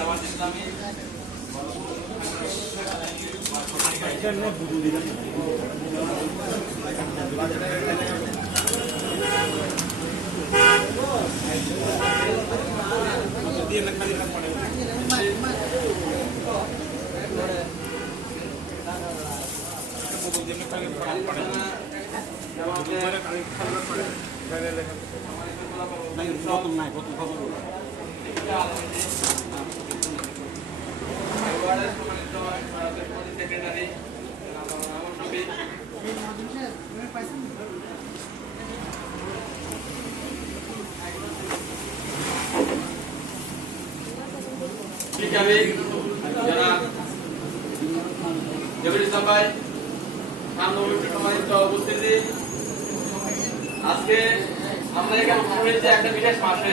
জামাত ইসলামী পরিবারের সম্মানিত ভারতের আছে যারা সামনে অনুষ্ঠান সম্মানিত উপস্থিতি আজকে আমরা এখানে একটা বিশেষ মাসে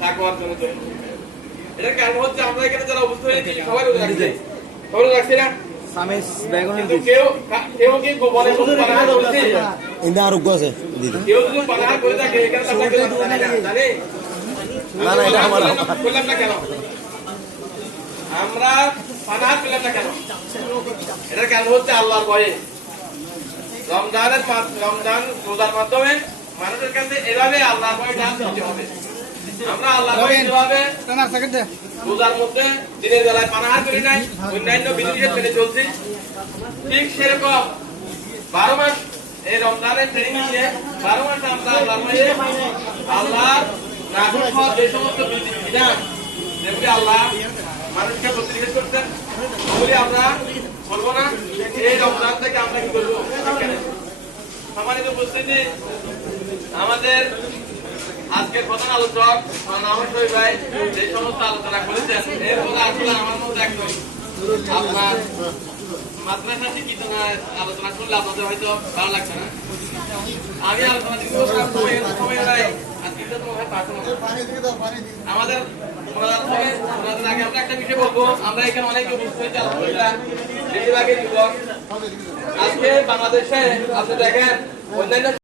তাকওয়ার জন্য এটার কারণ হচ্ছে আমরা এখানে যারা অবস্থা হয়েছি সবাই রোজা রাখছি। সবাই রোজা রাখছি না? আমার পানাহার কেন? এটার কারণ হচ্ছে আল্লাহর ভয়ে। রমজানের রমজান রোজার মাধ্যমে মানুষের কাছে এভাবে আল্লাহর ভয়ে ডাক হবে। আমরা আল্লাহর ভয়ে যেভাবে রোজার মধ্যে দিনের বেলায় পানাহার করি নাই অন্যান্য মেনে চলছি। ঠিক সেরকম বারো মাস এই রমজানের ট্রেনিং নিয়ে বারো মাস আমরা আল্লাহর আল্লাহ নাগর সহ যে সমস্ত বিধান যেগুলি আল্লাহ মানুষকে প্রতিনিষেধ করছেন ওগুলি আমরা করব না। এই রমজান থেকে আমরা কি করব? সম্মানিত উপস্থিতি আমাদের আজকের প্রধান আলোচক শহীদ ভাই। যে সমস্ত আলোচনা করেছেন এর ফলে আসলে আমার মধ্যে একদম আপনার আলোচনা হয়তো আমাদের একটা বলব। আমরা এখানে বাংলাদেশে আপনি দেখেন, অন্যান্য